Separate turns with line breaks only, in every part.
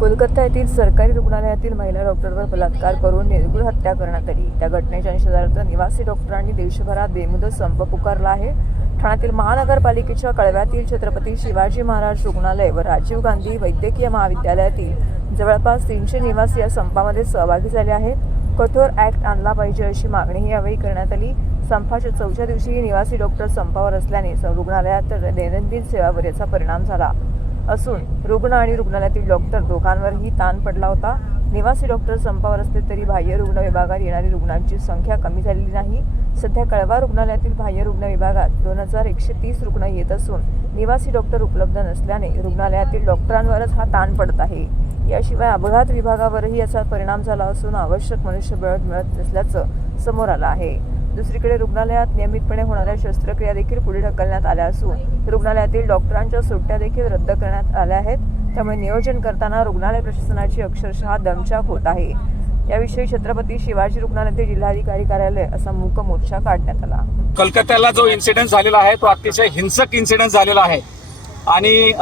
कोलकाता येथील सरकारी रुग्णालयातील महिला डॉक्टरवर बलात्कार करून निर्गुण हत्या करण्यात आली. त्या घटनेच्या निषेधार्थ निवासी डॉक्टरांनी देशभरात बेमुदत संप पुकारला आहे. ठाण्यातील महानगरपालिकेच्या कळव्यातील छत्रपती शिवाजी महाराज रुग्णालय व राजीव गांधी वैद्यकीय महाविद्यालयातील जवळपास तीनशे निवासी या संपामध्ये सहभागी झाले आहेत. कठोर ऍक्ट आणला पाहिजे अशी मागणीही यावेळी करण्यात आली. संपाच्या चौथ्या दिवशीही निवासी डॉक्टर संपावर असल्याने रुग्णालयात दैनंदिन सेवावर याचा परिणाम झाला. असून रुग्ण आणि रुग्णालयातील डॉक्टर दोघांवरही ताण पडला होता. निवासी डॉक्टर संपावर असले तरी बाह्य रुग्ण विभागात येणारी रुग्णांची संख्या कमी झालेली नाही. सध्या कळवा रुग्णालयातील बाह्य रुग्ण विभागात दोन हजार एकशे तीस रुग्ण येत असून निवासी डॉक्टर उपलब्ध नसल्याने रुग्णालयातील डॉक्टरांवरच हा ताण पडत आहे. याशिवाय अपघात विभागावरही याचा परिणाम झाला असून आवश्यक मनुष्यबळ मिळत नसल्याचं समोर आलं आहे. दुसरीकडे रुग्णालयात नियमितपणे होणाऱ्या शस्त्रक्रिया देखील पुढे ढकलण्यात आल्या असून रुग्णालयातील डॉक्टरांच्या सुट्ट्या देखील रद्द करण्यात आल्या आहेत. त्यामुळे नियोजन करताना रुग्णालय प्रशासनाची अक्षरशः दमछाक होत आहे. याविषयी छत्रपती शिवाजी रुग्णालयातील जिल्हाधिकारी कार्यालय असा मूक मोर्चा काढण्यात आला.
कलकत्त्याला जो इन्सिडेंट झालेला आहे तो अतिशय हिंसक इन्सिडेंट झालेला आहे. आणि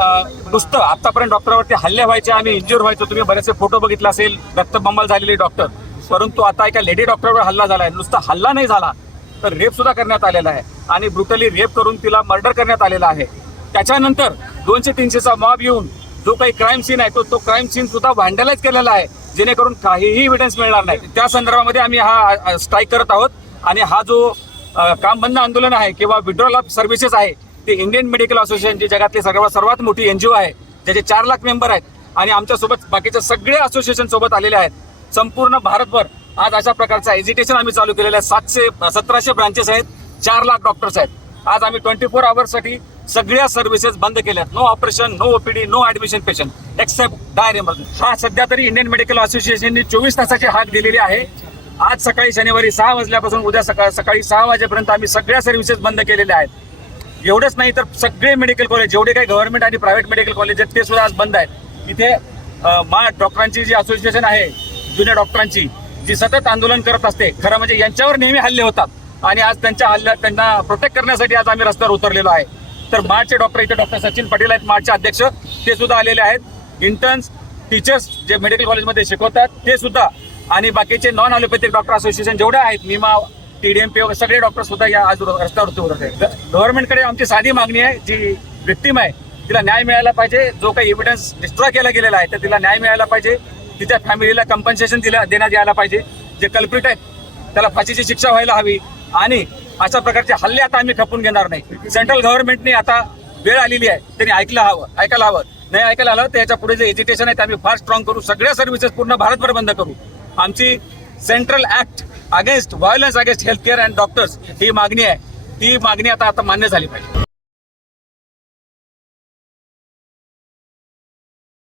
नुसतं आतापर्यंत डॉक्टरवरती हल्ले व्हायचे आणि इंजुर व्हायचो तुम्ही बरेचसे फोटो बघितला असेल रक्तबंबाल झालेले डॉक्टर. परंतु आता एका लेडी डॉक्टरवर हल्ला झाला आहे नुसता हल्ला नाही झाला. तर रेप सुद्धा करण्यात आलेला आहे. आणि ब्रुटली रेप करून तिला मर्डर करण्यात आलेला आहे. त्याच्यानंतर दोनशे तीनशेचा मॉब येऊन जो काही क्राईम सीन आहे तो तो क्राईम सीन सुद्धा व्हँडलाइज केलेला आहे. जेणेकरून काहीही एव्हिडन्स मिळणार नाही. त्या संदर्भामध्ये आम्ही हा स्ट्राईक करत आहोत. आणि हा जो काम बंद आंदोलन आहे किंवा विड्रॉल ऑफ सर्व्हिसेस आहे ते इंडियन मेडिकल असोसिएशन जी जगातली सर्वात सर्वात मोठी एन जी ओ आहे ज्याचे चार लाख मेंबर आहेत. आणि आमच्यासोबत बाकीच्या सगळे असोसिएशन सोबत आलेले आहेत. संपूर्ण भारतभर आज अशा प्रकारचा एज्युटेशन आम्ही चालू केलेलं आहे. सातशे सतराशे ब्रांचेस आहेत. चार लाख डॉक्टर्स आहेत. आज आम्ही ट्वेंटी फोर आवर्ससाठी सगळ्या सर्व्हिसेस बंद केल्यात. No operation no OPD no admission patient except dire emergency हा सध्या तरी इंडियन मेडिकल असोसिएशनने चोवीस तासाची हाक दिलेली आहे. आज सकाळी शनिवारी सहा वाजल्यापासून उद्या सकाळ सकाळी सहा वाजेपर्यंत आम्ही सगळ्या सर्व्हिसेस बंद केलेल्या आहेत. एवढंच नाही तर सगळे मेडिकल कॉलेज जेवढे काही गव्हर्नमेंट आणि प्रायव्हेट मेडिकल कॉलेज आहेत ते सुद्धा आज बंद आहेत. इथे मा डॉक्टरांची जी असोसिएशन आहे जुन्या डॉक्टरांची जी सतत आंदोलन करत असते खरं म्हणजे यांच्यावर नेहमी हल्ले होतात. आणि आज त्यांच्या हल्ल्या त्यांना प्रोटेक्ट करण्यासाठी आज आम्ही रस्त्यावर उतरलेलो आहे. तर मार्चचे डॉक्टर इथे डॉक्टर सचिन पटेल आहेत मार्चचे अध्यक्ष ते सुद्धा आलेले आहेत. इंटर्न्स टीचर्स जे मेडिकल कॉलेजमध्ये शिकवतात ते सुद्धा. आणि बाकीचे नॉन अलोपॅथिक डॉक्टर असोसिएशन जेवढे आहेत निमा टीडीएमपी वगैरे सगळे डॉक्टर सुद्धा या आज रस्त्यावरती उतरत आहेत. गव्हर्नमेंटकडे आमची साधी मागणी आहे जी विक्टीम आहे तिला न्याय मिळायला पाहिजे. जो काही एव्हिडन्स डिस्ट्रॉय केला गेलेला आहे तर तिला न्याय मिळायला पाहिजे. तिच्या फॅमिलीला कंपन्सेशन दिला देण्यात यायला पाहिजे. जे कल्प्रिट आहेत त्याला फाशीची शिक्षा व्हायला हवी. आणि अशा प्रकारचे हल्ले आता आम्ही खपून घेणार नाही. सेंट्रल गव्हर्नमेंटने आता वेळ आलेली आहे. त्यांनी ऐकलं हवं ऐकायला हवं. नाही ऐकायला आलं तर याच्यापुढे जे एज्युकेशन आहे ते आम्ही फार स्ट्रॉंग करू. सगळ्या सर्व्हिसेस पूर्ण भारतभर बंद करू. आमची central act against violence against health care and doctors ही मागणी आहे. ती मागणी आता आता मान्य झाली पाहिजे.